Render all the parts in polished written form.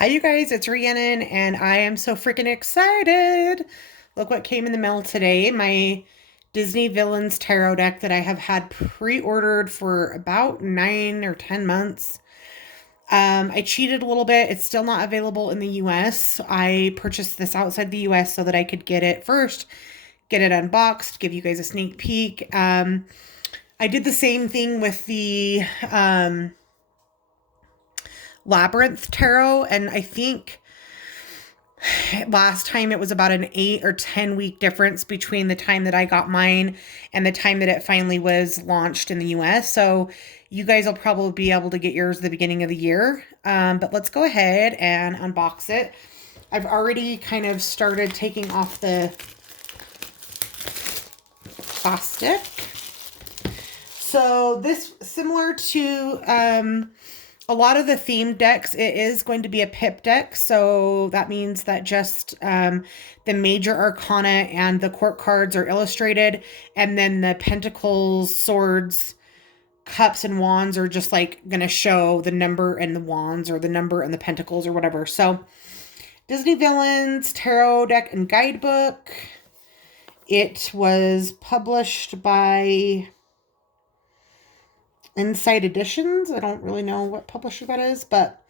Hi, you guys, it's Rhiannon, and I am so freaking excited. Look what came in the mail today. My Disney Villains tarot deck that I have had pre-ordered for about 9 or 10 months. I cheated a little bit. It's still not available in the US. I purchased this outside the US so that I could get it first, get it unboxed, give you guys a sneak peek. I did the same thing with the Labyrinth tarot, and I think last time it was about an 8 or 10 week difference between the time that I got mine and the time that it finally was launched in the US. So you guys will probably be able to get yours at the beginning of the year. But let's go ahead and unbox it. I've already kind of started taking off the plastic. So this, similar to a lot of the theme decks, it is going to be a pip deck. So that means that just the major arcana and the court cards are illustrated. And then the pentacles, swords, cups, and wands are just like going to show the number and the wands or the number and the pentacles or whatever. So Disney Villains Tarot Deck and Guidebook. It was published by Insight Editions. I don't really know what publisher that is, but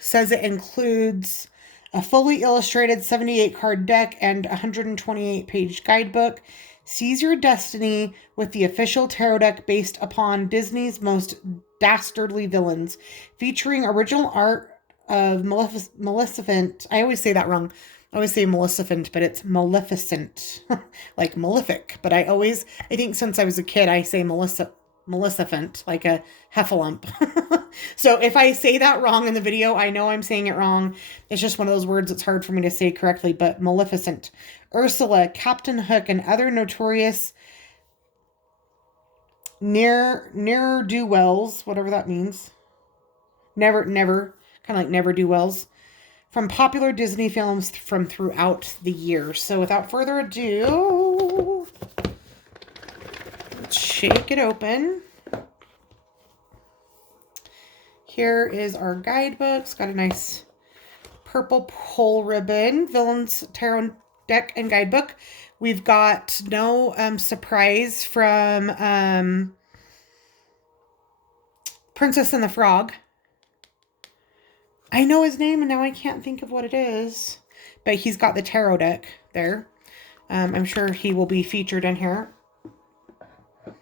says it includes a fully illustrated 78 card deck and 128 page guidebook. Seize your destiny with the official tarot deck based upon Disney's most dastardly villains, featuring original art of Maleficent. I always say that wrong. I always say Maleficent, but it's Maleficent, like malefic. But I think since I was a kid, I say Maleficent, like a heffalump. So if I say that wrong in the video, I know I'm saying it wrong. It's just one of those words that's hard for me to say correctly, but Maleficent. Ursula, Captain Hook, and other notorious ne'er-do-wells, whatever that means. Never, kind of like never-do-wells, from popular Disney films from throughout the year. So without further ado, let's shake it open. Here is our guidebook. It's got a nice purple pull ribbon. Villains Tarot Deck and Guidebook. We've got no surprise from Princess and the Frog. I know his name and now I can't think of what it is. But he's got the tarot deck there. I'm sure he will be featured in here. I'm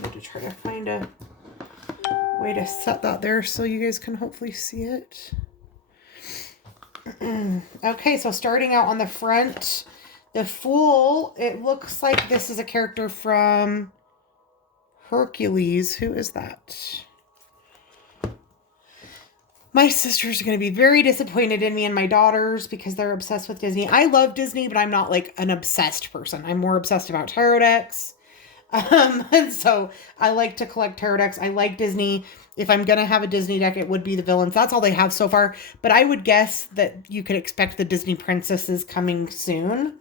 going to try to find a way to set that there so you guys can hopefully see it. Okay, so starting out on the front, the Fool, it looks like this is a character from Hercules. Who is that? My sisters are going to be very disappointed in me and my daughters because they're obsessed with Disney. I love Disney, but I'm not like an obsessed person. I'm more obsessed about tarot decks. And so I like to collect tarot decks. I like Disney. If I'm going to have a Disney deck, it would be the Villains. That's all they have so far. But I would guess that you could expect the Disney princesses coming soon.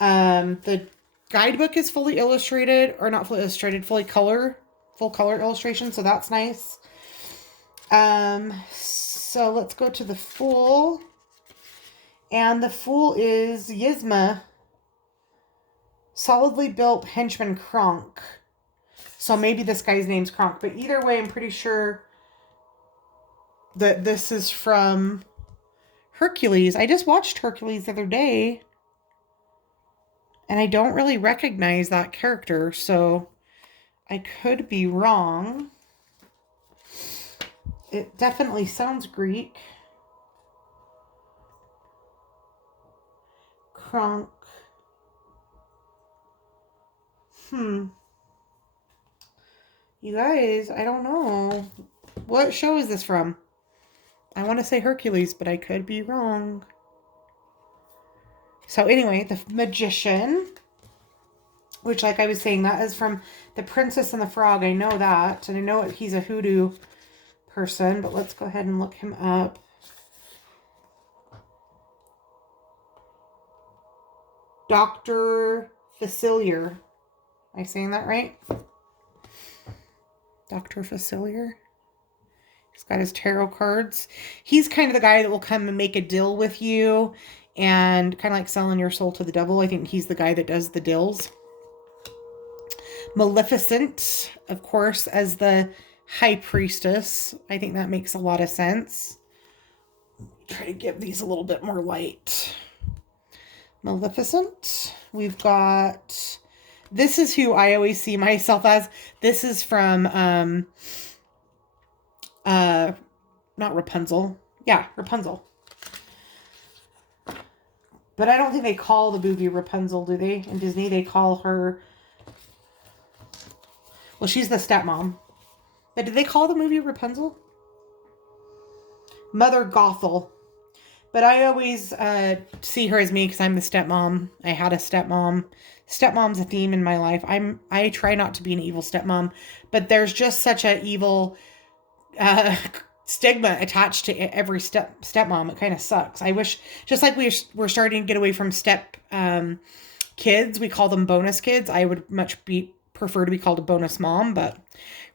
The guidebook is fully illustrated, or not fully illustrated, full color illustration. So that's nice. So let's go to the Fool. And the Fool is Yzma, solidly built henchman Kronk. So maybe this guy's name's Kronk. But either way, I'm pretty sure that this is from Hercules. I just watched Hercules the other day. And I don't really recognize that character. So I could be wrong. It definitely sounds Greek. Kronk. You guys, I don't know. What show is this from? I want to say Hercules, but I could be wrong. So anyway, the Magician, which like I was saying, that is from The Princess and the Frog. I know that. And I know he's a hoodoo person, but let's go ahead and look him up. Dr. Facilier. Am I saying that right? Dr. Facilier. He's got his tarot cards. He's kind of the guy that will come and make a deal with you and kind of like selling your soul to the devil. I think he's the guy that does the deals. Maleficent, of course, as the high priestess. I think that makes a lot of sense. Try to give these a little bit more light. Maleficent. We've got, this is who I always see myself as. This is from, not Rapunzel. Yeah, Rapunzel. But I don't think they call the movie Rapunzel, do they? In Disney, they call her, well, she's the stepmom. But did they call the movie Rapunzel? Mother Gothel. But I always see her as me because I'm the stepmom. I had a stepmom. Stepmom's a theme in my life. I try not to be an evil stepmom, but there's just such a evil stigma attached to every stepmom. It kind of sucks. I wish, just like we're starting to get away from step kids, we call them bonus kids. I would much prefer to be called a bonus mom, but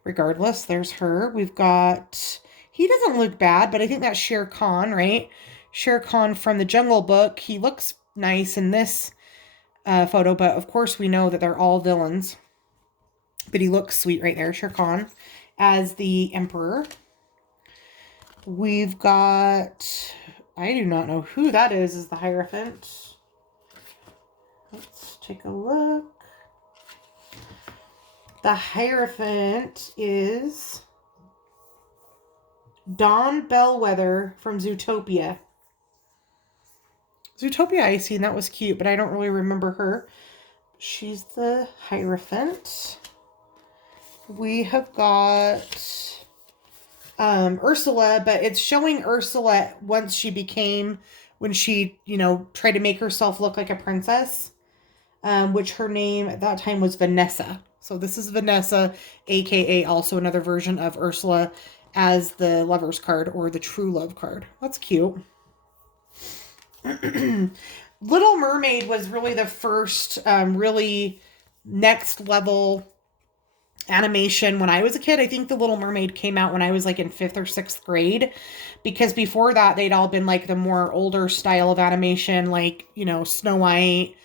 regardless, there's her. We've got, he doesn't look bad, but I think that's Shere Khan, right? Shere Khan from the Jungle Book. He looks nice in this photo, but of course we know that they're all villains. But he looks sweet right there, Shere Khan, as the Emperor. We've got, I do not know who that is the Hierophant. Let's take a look. The Hierophant is Dawn Bellwether from Zootopia. Zootopia I seen, that was cute, but I don't really remember her. She's the Hierophant. We have got Ursula, but it's showing Ursula once she became, when she, tried to make herself look like a princess, which her name at that time was Vanessa. So this is Vanessa, aka also another version of Ursula as the Lover's card or the True Love card. That's cute. Little Mermaid was really the first really next level animation when I was a kid. I think the Little Mermaid came out when I was like in 5th or 6th grade, because before that they'd all been like the more older style of animation, like, Snow White,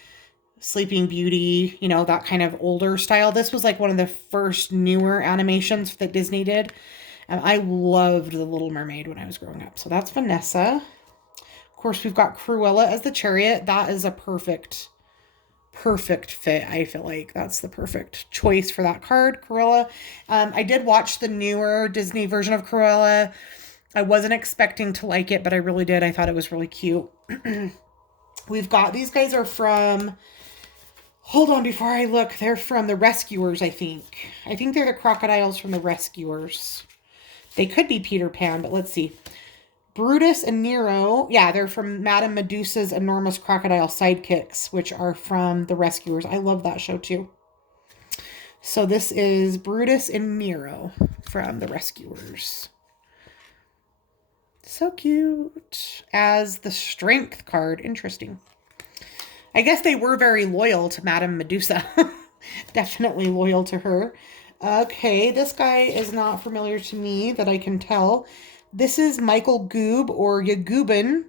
Sleeping Beauty, that kind of older style. This was like one of the first newer animations that Disney did. And I loved The Little Mermaid when I was growing up. So that's Vanessa. Of course, we've got Cruella as the Chariot. That is a perfect fit. I feel like that's the perfect choice for that card, Cruella. I did watch the newer Disney version of Cruella. I wasn't expecting to like it, but I really did. I thought it was really cute. We've got, these guys are from, hold on before I look, they're from the Rescuers, I think. I think they're the crocodiles from the Rescuers. They could be Peter Pan, but let's see. Brutus and Nero. Yeah, they're from Madame Medusa's Enormous Crocodile Sidekicks, which are from The Rescuers. I love that show too. So this is Brutus and Nero from The Rescuers. So cute. As the Strength card. Interesting. I guess they were very loyal to Madame Medusa. Definitely loyal to her. Okay, this guy is not familiar to me that I can tell. This is Michael Goob or Yagubin.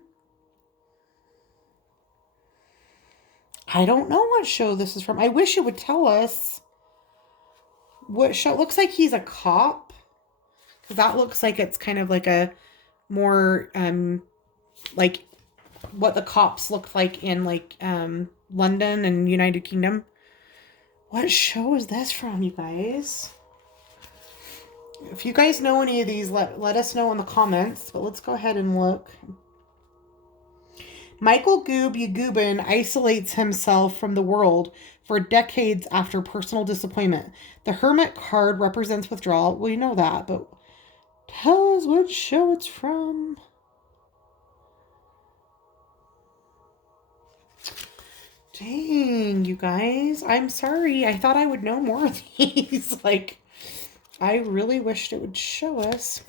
I don't know what show this is from. I wish it would tell us what show. It looks like he's a cop. Because that looks like it's kind of like a more, like what the cops looked like in like London and United Kingdom. What show is this from, you guys? If you guys know any of these, let us know in the comments. But let's go ahead and look. Michael Goob Yagubin isolates himself from the world for decades after personal disappointment. The Hermit card represents withdrawal. We know that, but tell us what show it's from. Dang, you guys. I'm sorry. I thought I would know more of these. Like, I really wished it would show us.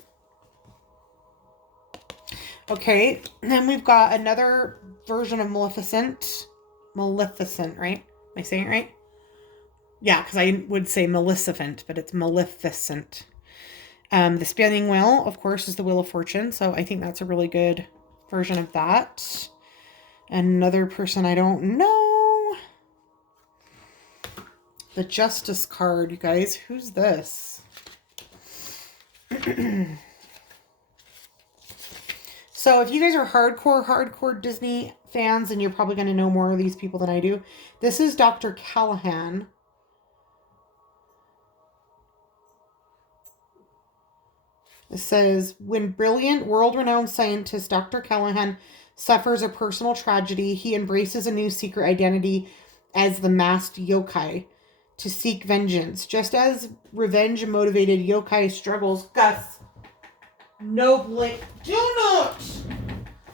Okay, and then we've got another version of Maleficent. Maleficent, right? Am I saying it right? Yeah, because I would say Maleficent, but it's Maleficent. The spinning wheel, of course, is the Wheel of Fortune. So I think that's a really good version of that. Another person I don't know. The Justice card, you guys. Who's this? So if you guys are hardcore Disney fans, and you're probably going to know more of these people than I do. This is Dr. Callahan. It says, when brilliant, world-renowned scientist Dr. Callahan suffers a personal tragedy, he embraces a new secret identity as the masked yokai to seek vengeance. Just as revenge-motivated yokai struggles, Gus, no blink. Do not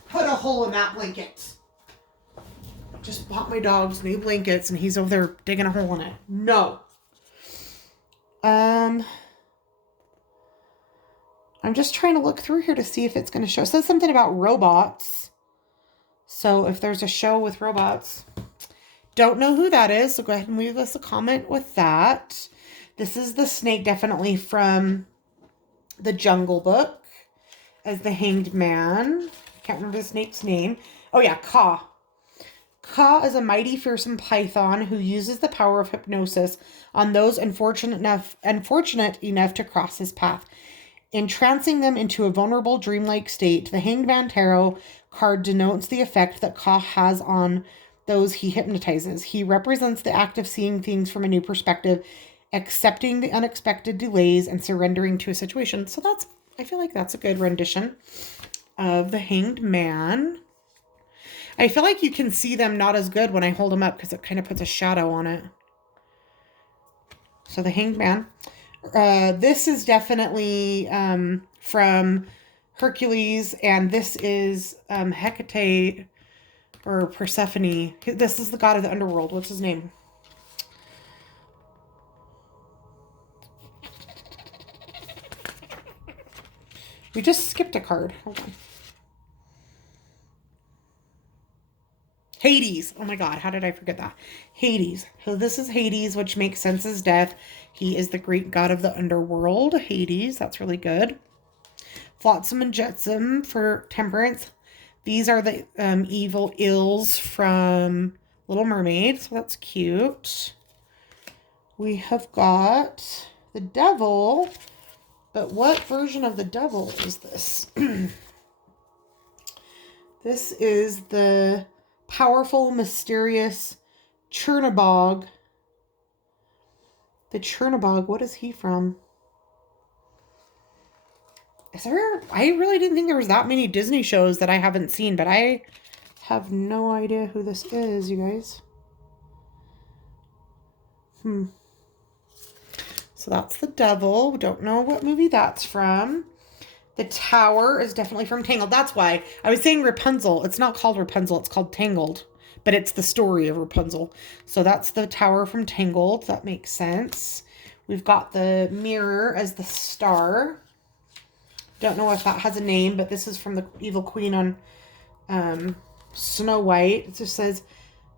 put a hole in that blanket. Just bought my dogs new blankets and he's over there digging a hole in it. No. I'm just trying to look through here to see if it's going to show. It says something about robots. So if there's a show with robots, don't know who that is. So go ahead and leave us a comment with that. This is the snake, definitely from the Jungle Book, as the Hanged Man. Can't remember the snake's name. Oh yeah, Ka. Ka is a mighty fearsome python who uses the power of hypnosis on those unfortunate enough to cross his path, entrancing them into a vulnerable dreamlike state. The Hanged Man Tarot card denotes the effect that Ka has on those he hypnotizes. He represents the act of seeing things from a new perspective, accepting the unexpected delays, and surrendering to a situation. So I feel like that's a good rendition of the Hanged Man. I feel like you can see them not as good when I hold them up because it kind of puts a shadow on it. So the Hanged Man. This is definitely from Hercules, and this is Hecate or Persephone. This is the god of the underworld. What's his name? We just skipped a card. Hold on. Hades. Oh my god, how did I forget that? Hades. So this is Hades, which makes sense as death. He is the Greek god of the underworld. Hades. That's really good. Flotsam and Jetsam for temperance. These are the evil ills from Little Mermaid. So that's cute. We have got the devil. But what version of the devil is this? This is the powerful, mysterious Chernabog. The Chernabog, what is he from? I really didn't think there was that many Disney shows that I haven't seen, but I have no idea who this is, you guys. So that's the devil. We don't know what movie that's from. The tower is definitely from Tangled. That's why I was saying Rapunzel. It's not called Rapunzel. It's called Tangled. But it's the story of Rapunzel. So that's the tower from Tangled. That makes sense. We've got the mirror as the star. Don't know if that has a name, but this is from the Evil Queen on Snow White. It just says,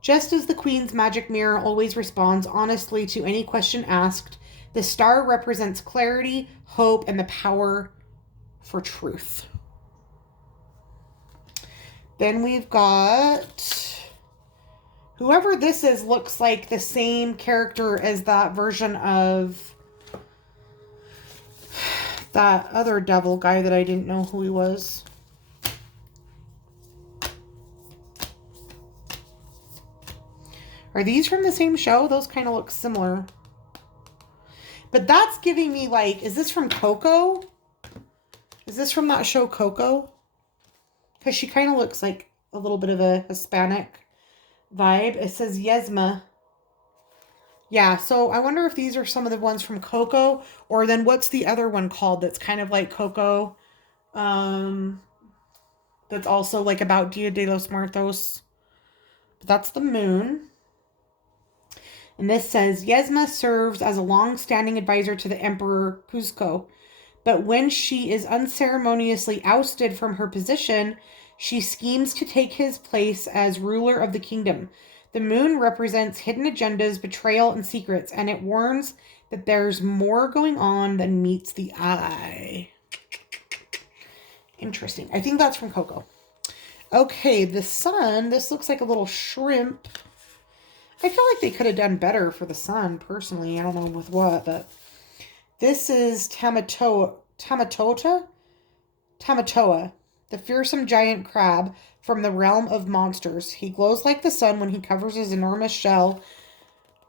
just as the Queen's magic mirror always responds honestly to any question asked, the star represents clarity, hope, and the power for truth. Then we've got whoever this is looks like the same character as that version of that other devil guy that I didn't know who he was. Are these from the same show? Those kind of look similar. But that's giving me like, is this from Coco? Is this from that show Coco? Because she kind of looks like a little bit of a Hispanic vibe. It says Yesma. Yeah, so I wonder if these are some of the ones from Coco, or then what's the other one called that's kind of like Coco? That's also like about Dia de los Muertos. But that's the moon. And this says, Yesma serves as a long-standing advisor to the Emperor Cusco. But when she is unceremoniously ousted from her position, she schemes to take his place as ruler of the kingdom. The moon represents hidden agendas, betrayal, and secrets, and it warns that there's more going on than meets the eye. Interesting. I think that's from Coco. Okay, the sun. This looks like a little shrimp. I feel like they could have done better for the sun, personally. I don't know with what, but this is Tamatoa, the fearsome giant crab from the realm of monsters. He glows like the sun when he covers his enormous shell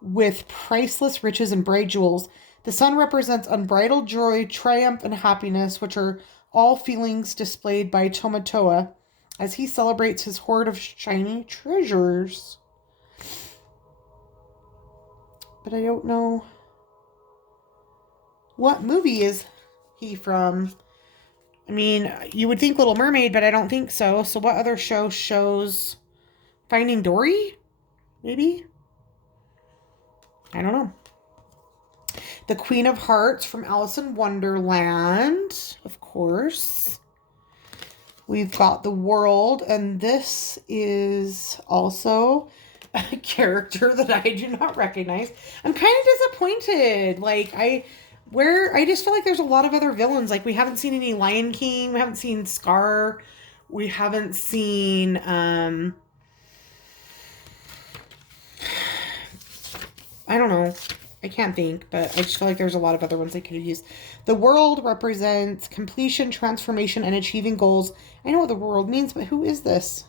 with priceless riches and bright jewels. The sun represents unbridled joy, triumph, and happiness, which are all feelings displayed by Tamatoa as he celebrates his hoard of shiny treasures. But I don't know what movie is he from. I mean, you would think Little Mermaid, but I don't think so. So what other show shows Finding Dory? Maybe? I don't know. The Queen of Hearts from Alice in Wonderland, of course. We've got The World, and this is also a character that I do not recognize. I'm kind of disappointed. I just feel like there's a lot of other villains. Like, we haven't seen any Lion King. We haven't seen Scar. We haven't seen, I don't know. I can't think, but I just feel like there's a lot of other ones they could have used. The world represents completion, transformation, and achieving goals. I know what the world means, but who is this?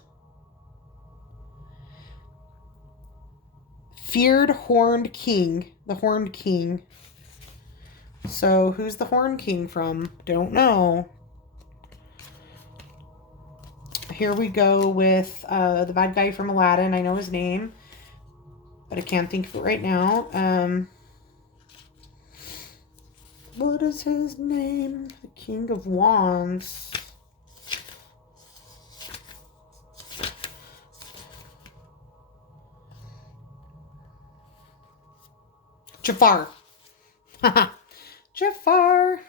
Feared Horned King. The Horned King. So, who's the Horned King from? Don't know. Here we go with the bad guy from Aladdin. I know his name, but I can't think of it right now. What is his name? The King of Wands. Jafar. Jafar.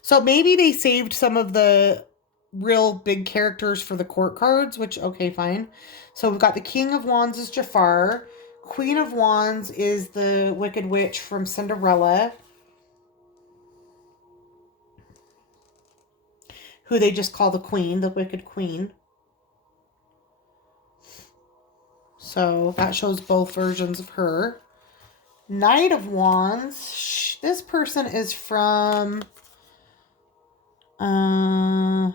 So maybe they saved some of the real big characters for the court cards, which, okay, fine. So we've got the King of Wands is Jafar. Queen of Wands is the Wicked Witch from Cinderella, who they just call the Queen, the Wicked Queen. So that shows both versions of her. Knight of Wands. This person is from... I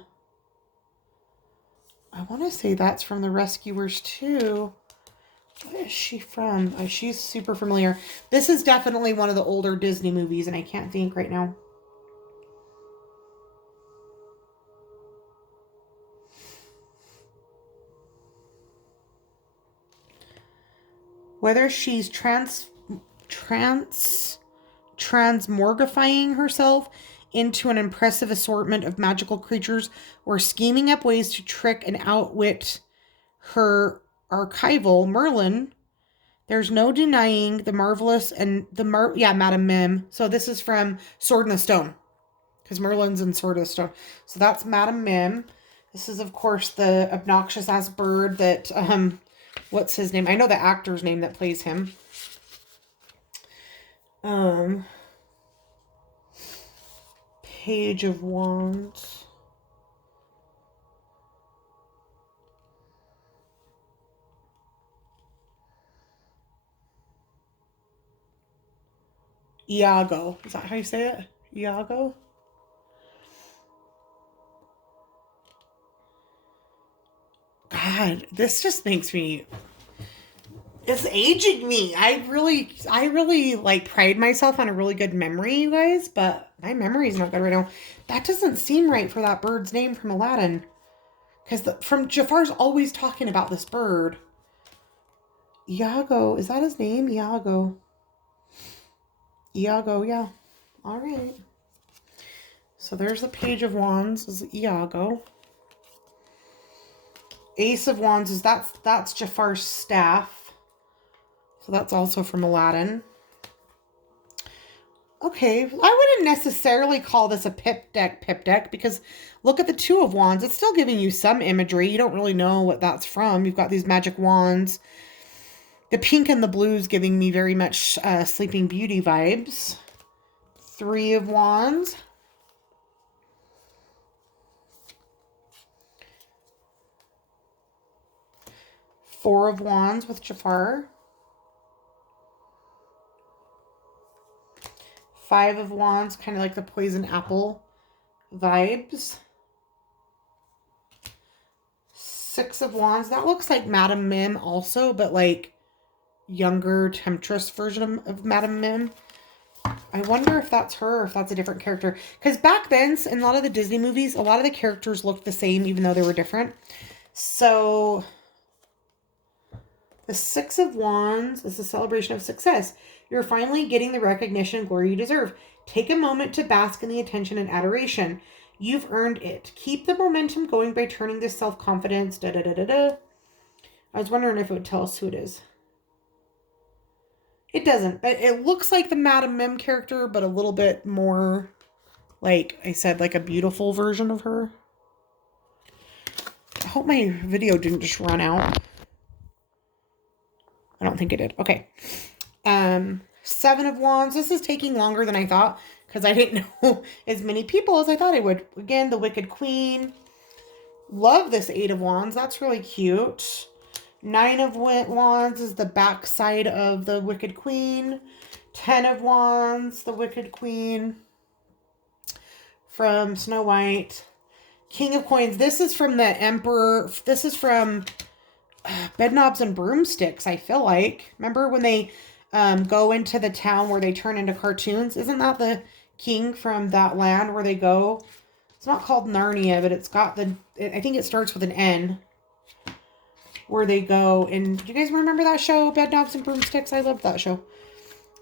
want to say that's from The Rescuers too. What is she from? Oh, she's super familiar. This is definitely one of the older Disney movies, and I can't think right now. Whether she's transmorgifying herself into an impressive assortment of magical creatures or scheming up ways to trick and outwit her archival Merlin, there's no denying the marvelous and Madame Mim. So this is from Sword in the Stone, because Merlin's in Sword in the Stone. So that's Madame Mim. This is, of course, the obnoxious ass bird that what's his name? I know the actor's name that plays him. Page of Wands. Iago. Is that how you say it? Iago? God, this just makes me... It's aging me. I really like pride myself on a really good memory, you guys, but my memory is not good right now. That doesn't seem right for that bird's name from Aladdin. Because from Jafar's always talking about this bird. Iago, is that his name? Iago. Iago, yeah. All right. So there's the Page of Wands, is Iago. Ace of Wands is that's Jafar's staff. So that's also from Aladdin. Okay, I wouldn't necessarily call this a pip deck because look at the Two of Wands. It's still giving you some imagery. You don't really know what that's from. You've got these magic wands. The pink and the blues giving me very much Sleeping Beauty vibes. 3 of Wands. 4 of Wands with Jafar. 5 of Wands, kind of like the poison apple vibes. 6 of Wands. That looks like Madame Mim also, but like younger temptress version of Madame Mim. I wonder if that's her or if that's a different character. Because back then, in a lot of the Disney movies, a lot of the characters looked the same even though they were different. So the 6 of Wands is a celebration of success. You're finally getting the recognition and glory you deserve. Take a moment to bask in the attention and adoration. You've earned it. Keep the momentum going by turning this self-confidence. I was wondering if it would tell us who it is. It doesn't. It looks like the Madame Mim character, but a little bit more, like I said, like a beautiful version of her. I hope my video didn't just run out. I don't think it did. Okay. 7 of Wands. This is taking longer than I thought because I didn't know as many people as I thought I would. Again, the Wicked Queen. Love this 8 of Wands. That's really cute. 9 of Wands is the backside of the Wicked Queen. 10 of Wands, the Wicked Queen from Snow White. King of Coins. This is from the Emperor. This is from Bedknobs and Broomsticks, I feel like. Remember when they go into the town where they turn into cartoons? Isn't that the king from that land where they go? It's not called Narnia, but it's got the... I think it starts with an N. Where they go. And do you guys remember that show, Bedknobs and Broomsticks? I loved that show.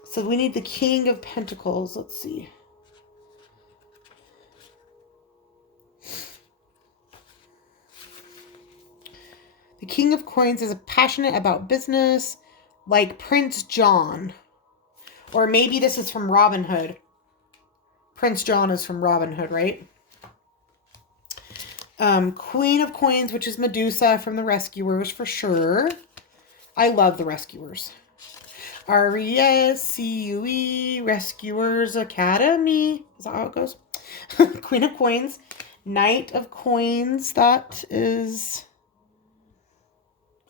So we need the King of Pentacles. Let's see. The King of Coins is passionate about business, like Prince John. Or maybe this is from Robin Hood. Prince John is from Robin Hood, right? Queen of Coins, which is Medusa from the Rescuers for sure. I love the Rescuers. RESCUE, Rescuers Academy. Is that how it goes? Queen of Coins. Knight of Coins. That is...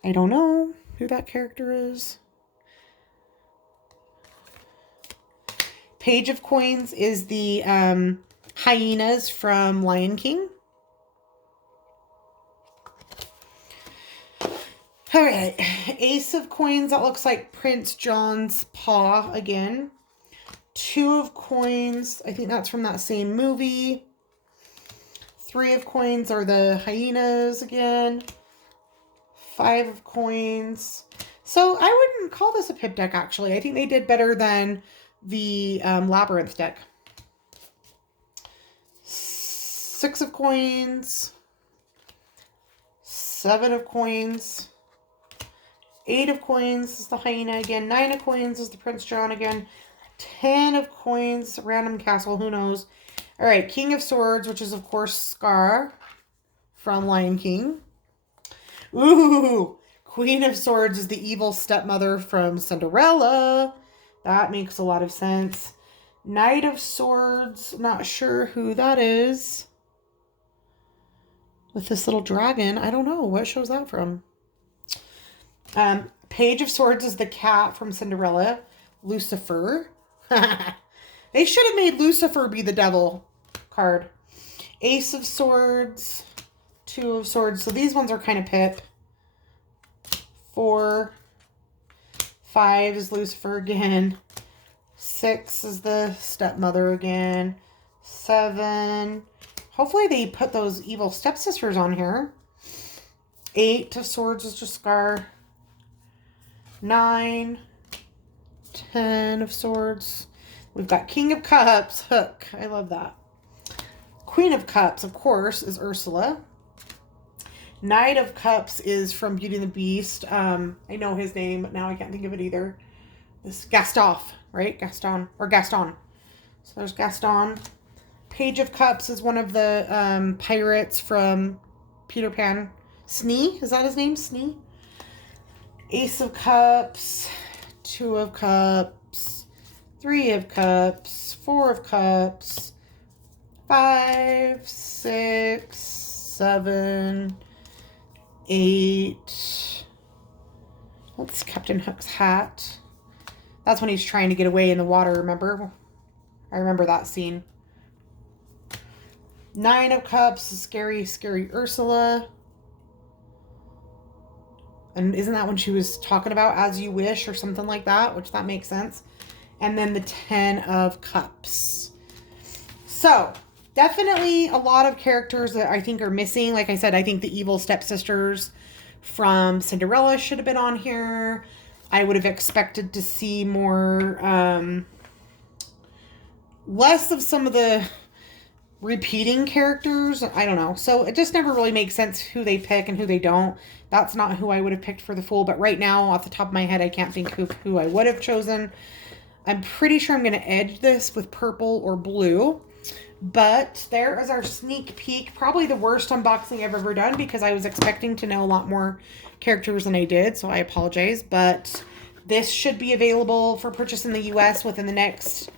I don't know who that character is. Page of Coins is the hyenas from Lion King. All right, Ace of Coins, that looks like Prince John's paw again. 2 of Coins, I think that's from that same movie. 3 of Coins are the hyenas again. 5 of Coins. So I wouldn't call this a pip deck, actually. I think they did better than the Labyrinth deck. 6 of Coins. 7 of Coins. 8 of Coins is the hyena again. 9 of Coins is the Prince John again. 10 of Coins, random castle, who knows. All right, King of Swords, which is, of course, Scar from Lion King. Ooh, Queen of Swords is the evil stepmother from Cinderella. That makes a lot of sense. Knight of Swords, not sure who that is. With this little dragon, I don't know. What show's that from? Page of Swords is the cat from Cinderella. Lucifer. They should have made Lucifer be the devil card. Ace of Swords. 2 of Swords. So these ones are kind of pip. 4. 5 is Lucifer again. 6 is the stepmother again. 7. Hopefully they put those evil stepsisters on here. 8 of Swords is just Scar. 9. 10 of Swords. We've got King of Cups, Hook. I love that. Queen of Cups, of course, is Ursula. Knight of Cups is from Beauty and the Beast. I know his name, but now I can't think of it either. This Gaston, right? Gaston. So there's Gaston. Page of Cups is one of the pirates from Peter Pan. Smee? Is that his name? Smee? Ace of Cups, Two of Cups, Three of Cups, Four of Cups, 5, 6, 7, 8. That's Captain Hook's hat. That's when he's trying to get away in the water, remember? I remember that scene. 9 of Cups, scary, scary Ursula. And isn't that when she was talking about As You Wish or something like that? Which that makes sense. And then the 10 of Cups. So, definitely a lot of characters that I think are missing. Like I said, I think the evil stepsisters from Cinderella should have been on here. I would have expected to see more, less of some of the repeating characters. I don't know. So it just never really makes sense who they pick and who they don't. That's not who I would have picked for the Fool. But right now, off the top of my head, I can't think of who I would have chosen. I'm pretty sure I'm going to edge this with purple or blue. But there is our sneak peek. Probably the worst unboxing I've ever done because I was expecting to know a lot more characters than I did. So I apologize. But this should be available for purchase in the US within the next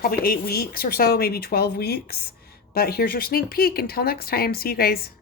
probably 8 weeks or so, maybe 12 weeks. But here's your sneak peek. Until next time, see you guys.